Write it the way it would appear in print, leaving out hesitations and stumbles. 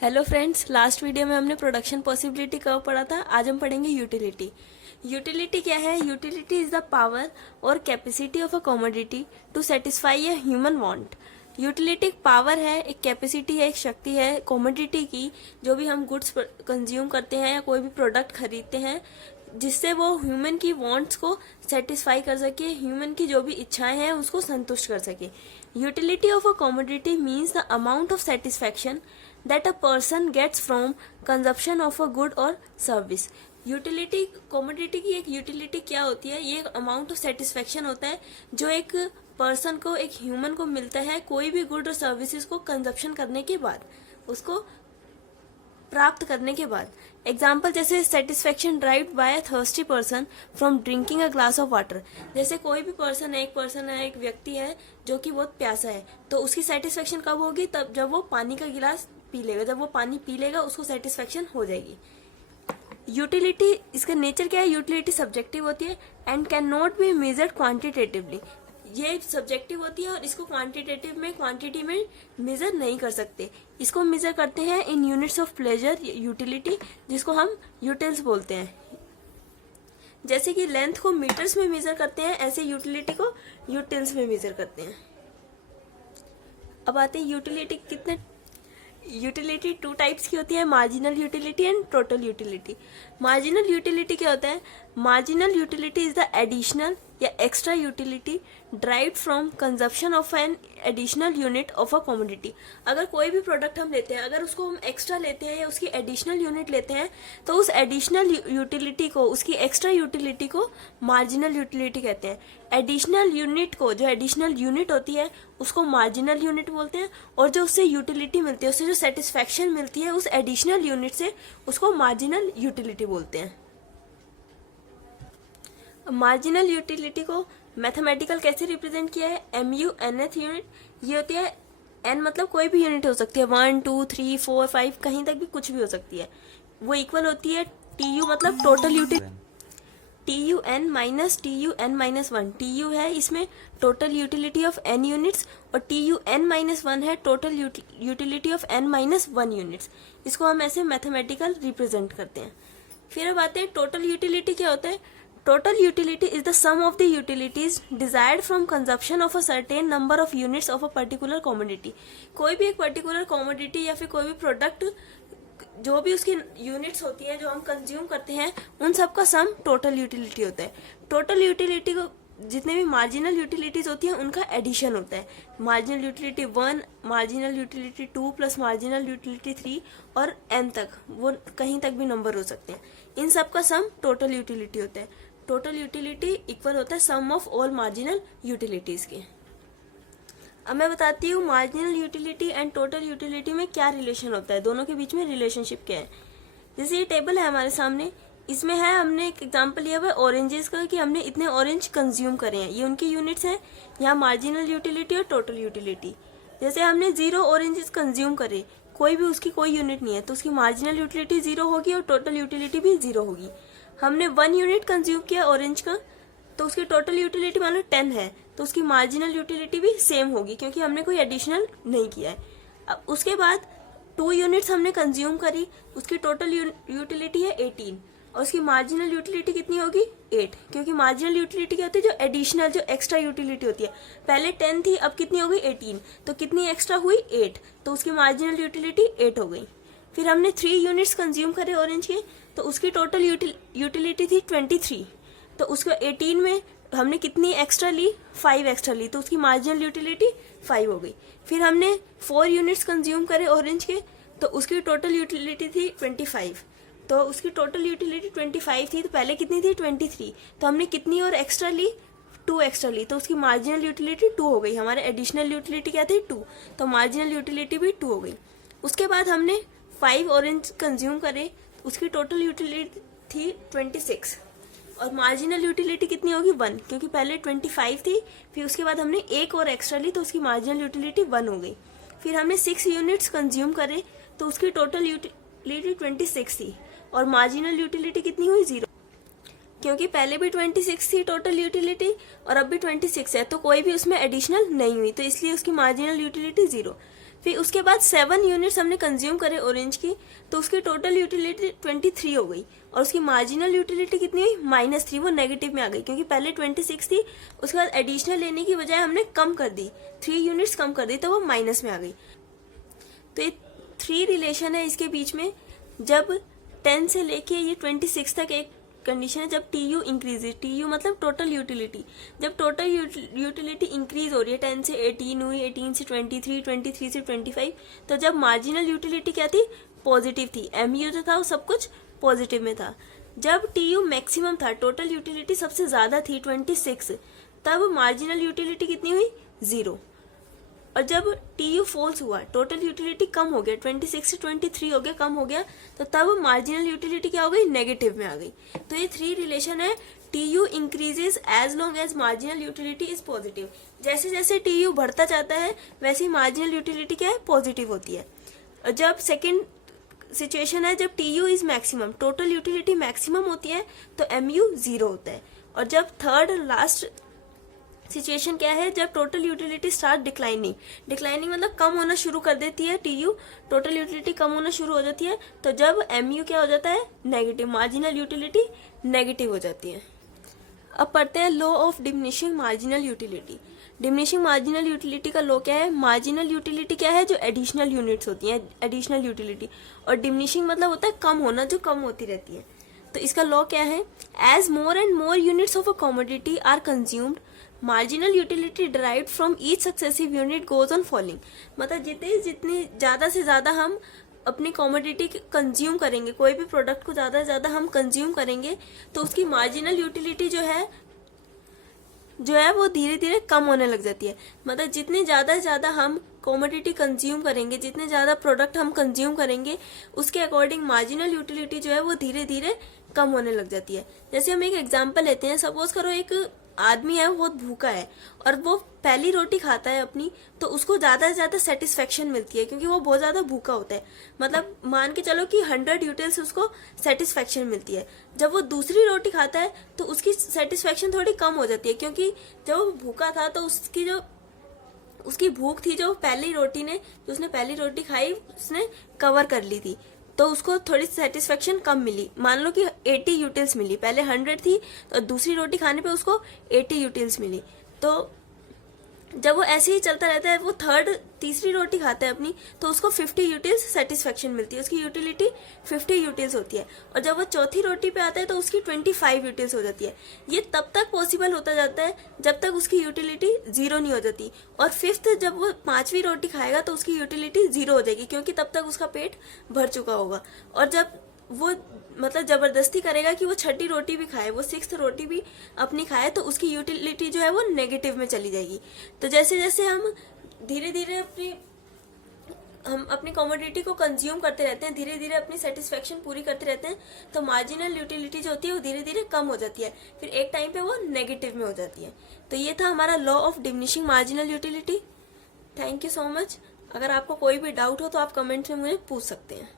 Hello friends, last video में हमने production possibility कब पढ़ा था। आज हम पढ़ेंगे यूटिलिटी। यूटिलिटी क्या है? यूटिलिटी इज द पावर और capacity of a commodity to satisfy a human want. Utility एक पावर है, एक कैपेसिटी है, एक शक्ति है कमोडिटी की, जो भी हम गुड्स कंज्यूम करते हैं या कोई भी प्रोडक्ट खरीदते हैं, जिससे वो ह्यूमन की वांट्स को सेटिस्फाई कर सके, ह्यूमन की जो भी इच्छाएं हैं उसको संतुष्ट कर सके। Utility of a commodity means the amount of satisfaction that a person gets from consumption of a good or service। Utility, commodity की एक यूटिलिटी क्या होती है? ये एक अमाउंट ऑफ सेटिस्फेक्शन होता है जो एक पर्सन को, एक ह्यूमन को मिलता है कोई भी गुड और सर्विसेज को कंजप्शन करने के बाद, उसको प्राप्त करने के बाद। एग्जाम्पल जैसे satisfaction derived by a thirsty person from drinking a glass of water. जैसे कोई भी पर्सन है, एक व्यक्ति है जो कि बहुत प्यासा है, तो उसकी सेटिस्फेक्शन कब होगी? तब जब वो पानी का गिलास पी लेगा। जब वो पानी पी लेगा उसको सेटिस्फेक्शन हो जाएगी। यूटिलिटी, इसका नेचर क्या है? यूटिलिटी सब्जेक्टिव होती है and can not be measured quantitatively. ये सब्जेक्टिव होती है और इसको क्वांटिटेटिव में, क्वांटिटी में मेजर नहीं कर सकते। इसको मेजर करते हैं इन यूनिट्स ऑफ प्लेजर यूटिलिटी, जिसको हम यूटिल्स बोलते हैं। जैसे कि लेंथ को मीटर्स में मेजर करते हैं, ऐसे यूटिलिटी को यूटिल्स में मेजर करते हैं। अब आते हैं यूटिलिटी कितने। यूटिलिटी टू टाइप्स की होती है, marginal utility and total utility. Marginal utility क्या होता है? Marginal utility is the additional या extra utility derived from consumption of an additional unit of a commodity. अगर कोई भी प्रोडक्ट हम लेते हैं, अगर उसको हम एक्स्ट्रा लेते हैं या उसकी एडिशनल यूनिट लेते हैं, तो उस एडिशनल यूटिलिटी को, उसकी एक्स्ट्रा यूटिलिटी को मार्जिनल यूटिलिटी कहते हैं। एडिशनल यूनिट को, जो एडिशनल यूनिट होती है उसको मार्जिनल यूनिट बोलते हैं, और जो उससे यूटिलिटी मिलती है, उससे जो सेटिस्फैक्शन मिलती है उस एडिशनल यूनिट से, उसको मार्जिनल यूटिलिटी बोलते हैं। मार्जिनल यूटिलिटी को मैथमेटिकल कैसे रिप्रेजेंट किया है? MU nth unit. ये होती है, n मतलब कोई भी यूनिट हो सकती है, 1 2 3 4 5 कहीं तक भी कुछ भी हो सकती है। वो इक्वल होती है TU मतलब total utility, TUN minus TUN-1। TU है इसमें total utility of n units, और TUN-1 है total utility of n-1 units. इसको हम ऐसे मैथमेटिकल रिप्रेजेंट करते हैं। फिर अब आते हैं टोटल यूटिलिटी क्या होता है। Total utility is the sum of the utilities desired from consumption of a certain number of units of a particular commodity. कोई भी एक पर्टिकुलर कमोडिटी या फिर कोई भी प्रोडक्ट, जो भी उसकी यूनिट्स होती है जो हम कंज्यूम करते हैं, उन सब का सम टोटल यूटिलिटी होता है। टोटल यूटिलिटी को, जितने भी मार्जिनल यूटिलिटीज होती हैं उनका एडिशन होता है। Marginal utility 1, marginal utility 2 plus marginal utility 3 और n तक, वो कहीं तक भी नंबर हो सकते हैं। इन सब का सम टोटल यूटिलिटी होता है। टोटल यूटिलिटी इक्वल होता है सम ऑफ ऑल मार्जिनल यूटिलिटीज के। अब मैं बताती हूँ marginal utility and total utility में क्या रिलेशन होता है, दोनों के बीच में रिलेशनशिप क्या है। जैसे ये टेबल है हमारे सामने, इसमें है, हमने एक एग्जांपल लिया हुआ है ऑरेंजेस का, कि हमने इतने ऑरेंज कंज्यूम करे हैं, ये उनकी यूनिट्स हैं। यहाँ मार्जिनल यूटिलिटी और टोटल यूटिलिटी। जैसे हमने 0 ऑरेंजेस कंज्यूम करे, कोई भी उसकी कोई यूनिट नहीं है, तो उसकी मार्जिनल यूटिलिटी 0 होगी और टोटल यूटिलिटी भी 0 होगी। हमने 1 यूनिट कंज्यूम किया ऑरेंज का, तो उसकी टोटल यूटिलिटी मान लो 10 है, तो उसकी मार्जिनल यूटिलिटी भी सेम होगी, क्योंकि हमने कोई एडिशनल नहीं किया है। अब उसके बाद 2 यूनिट्स हमने कंज्यूम करी, उसकी टोटल यूटिलिटी है 18, और उसकी मार्जिनल यूटिलिटी कितनी होगी? 8, क्योंकि मार्जिनल यूटिलिटी क्या होती है? जो एडिशनल, जो एक्स्ट्रा यूटिलिटी होती है। पहले 10 थी, अब कितनी हो गई? 18, तो कितनी एक्स्ट्रा हुई? 8, तो उसकी मार्जिनल यूटिलिटी 8 हो गई। फिर हमने 3 यूनिट्स कंज्यूम करे ऑरेंज के, तो उसकी टोटल यूटिलिटी थी 23, तो उसको 18 में हमने कितनी एक्स्ट्रा ली? 5 एक्स्ट्रा ली, तो उसकी मार्जिनल यूटिलिटी 5 हो गई। फिर हमने 4 यूनिट्स कंज्यूम करे ऑरेंज के, तो उसकी टोटल यूटिलिटी थी 25, तो उसकी टोटल यूटिलिटी 25 थी, तो पहले कितनी थी? 23, तो हमने कितनी और एक्स्ट्रा ली? 2 एक्स्ट्रा ली, तो उसकी मार्जिनल यूटिलिटी 2 हो गई। हमारे एडिशनल यूटिलिटी क्या थी? 2, तो मार्जिनल यूटिलिटी भी 2 हो गई। उसके बाद हमने 5 ऑरेंज कंज्यूम करे, उसकी टोटल यूटिलिटी थी 26, और मार्जिनल यूटिलिटी कितनी होगी? 1, क्योंकि पहले 25 थी, फिर उसके बाद हमने एक और एक्स्ट्रा ली, तो उसकी मार्जिनल यूटिलिटी 1 हो गई। फिर हमने 6 यूनिट्स कंज्यूम करे, तो उसकी टोटल यूटिलिटी 26 थी, और मार्जिनल यूटिलिटी कितनी हुई? 0, क्योंकि पहले भी 26 थी टोटल यूटिलिटी और अब भी 26 है, तो कोई भी उसमें एडिशनल नहीं हुई, तो इसलिए उसकी मार्जिनल यूटिलिटी 0। फिर उसके बाद 7 यूनिट्स हमने कंज्यूम करे ऑरेंज की, तो उसकी टोटल यूटिलिटी 23 हो गई, और उसकी मार्जिनल यूटिलिटी कितनी हुई, -3, वो नेगेटिव में आ गई, क्योंकि पहले 26 थी, उसके बाद एडिशनल लेने की बजाय हमने कम कर दी, 3 यूनिट्स कम कर दी, तो वो माइनस में आ गई। तो ये 3 रिलेशन है इसके बीच में। जब 10 से लेके ये 26 तक एक कंडीशन है, जब TU इंक्रीज, TU मतलब टोटल यूटिलिटी, जब टोटल यूटिलिटी इंक्रीज हो रही है, 10 से 18 हुई, 18 से 23, 23 से 25, तो जब मार्जिनल यूटिलिटी क्या थी, पॉजिटिव थी, MU जो था वो सब कुछ पॉजिटिव में था। जब TU मैक्सिमम था, टोटल यूटिलिटी सबसे ज्यादा थी 26, तब मार्जिनल यूटिलिटी कितनी हुई, 0। और जब TU फॉल्स हुआ, टोटल यूटिलिटी कम हो गया, 26 से 23 हो गया, कम हो गया, तो तब मार्जिनल यूटिलिटी क्या हो गई, नेगेटिव में आ गई। तो ये 3 रिलेशन है, TU increases as long as marginal utility is positive. जैसे जैसे TU बढ़ता जाता है वैसे ही मार्जिनल यूटिलिटी क्या है, पॉजिटिव होती है। और जब सेकेंड सिचुएशन है, जब TU is maximum, total utility maximum होती है, तो MU 0 होता है। और जब थर्ड लास्ट सिचुएशन क्या है, जब total utility start declining, declining मतलब कम होना शुरू कर देती है, TU टोटल यूटिलिटी कम होना शुरू हो जाती है, तो जब MU क्या हो जाता है, नेगेटिव, मार्जिनल यूटिलिटी नेगेटिव हो जाती है। अब पढ़ते हैं law of diminishing marginal utility. Diminishing marginal utility का लॉ क्या है, मार्जिनल यूटिलिटी क्या है, जो एडिशनल यूनिट्स होती हैं, एडिशनल यूटिलिटी, और डिमिनिशिंग मतलब होता है कम होना, जो कम होती रहती है। तो इसका लॉ क्या है, as more and more units of a commodity are consumed, marginal utility derived from each successive unit goes on falling. मतलब जितनी ज्यादा से ज्यादा हम अपनी कमोडिटी कंज्यूम करेंगे, कोई भी प्रोडक्ट को ज्यादा से ज्यादा हम कंज्यूम करेंगे, तो उसकी मार्जिनल यूटिलिटी जो है वो धीरे धीरे कम होने लग जाती है। मतलब जितने ज्यादा से ज्यादा हम कमोडिटी कंज्यूम करेंगे, जितने ज्यादा प्रोडक्ट हम कंज्यूम करेंगे, उसके अकॉर्डिंग मार्जिनल यूटिलिटी जो है वो धीरे धीरे कम होने लग जाती है। जैसे हम एक एग्जांपल लेते हैं, सपोज करो एक आदमी है, वो बहुत भूखा है और वो पहली रोटी खाता है अपनी, तो उसको ज्यादा से ज्यादा सेटिस्फेक्शन मिलती है, क्योंकि वो बहुत ज्यादा भूखा होता है। मतलब मान के चलो कि 100 यूटिल्स उसको सेटिस्फेक्शन मिलती है। जब वो दूसरी रोटी खाता है तो उसकी सेटिस्फेक्शन थोड़ी कम हो जाती है, क्योंकि जब वो भूखा था तो उसकी भूख थी, जो पहली रोटी ने, जो उसने पहली रोटी खाई उसने कवर कर ली थी, तो उसको थोड़ी सेटिस्फेक्शन कम मिली। मान लो कि 80 यूटिल्स मिली, पहले 100 थी, तो दूसरी रोटी खाने पे उसको 80 यूटिल्स मिली। तो जब वो ऐसे ही चलता रहता है, वो तीसरी रोटी खाता है अपनी, तो उसको 50 यूटिल्स सेटिस्फेक्शन मिलती है, उसकी यूटिलिटी 50 यूटिल्स होती है। और जब वो चौथी रोटी पे आता है तो उसकी 25 यूटिल्स हो जाती है। ये तब तक पॉसिबल होता जाता है जब तक उसकी यूटिलिटी 0 नहीं हो जाती। और फिफ्थ, जब वो 5वीं रोटी खाएगा तो उसकी यूटिलिटी 0 हो जाएगी, क्योंकि तब तक उसका पेट भर चुका होगा। और जब वो मतलब जबरदस्ती करेगा कि वो छठी रोटी भी खाए, वो 6th रोटी भी अपनी खाए, तो उसकी यूटिलिटी जो है वो नेगेटिव में चली जाएगी। तो जैसे जैसे हम धीरे धीरे अपनी कमोडिटी को कंज्यूम करते रहते हैं, धीरे धीरे अपनी सेटिस्फेक्शन पूरी करते रहते हैं, तो मार्जिनल यूटिलिटी जो होती है वो धीरे धीरे कम हो जाती है, फिर एक टाइम पे वो नेगेटिव में हो जाती है। तो ये था हमारा law of diminishing marginal utility. Thank you so much. अगर आपको कोई भी डाउट हो तो आप कमेंट्स में मुझे पूछ सकते हैं।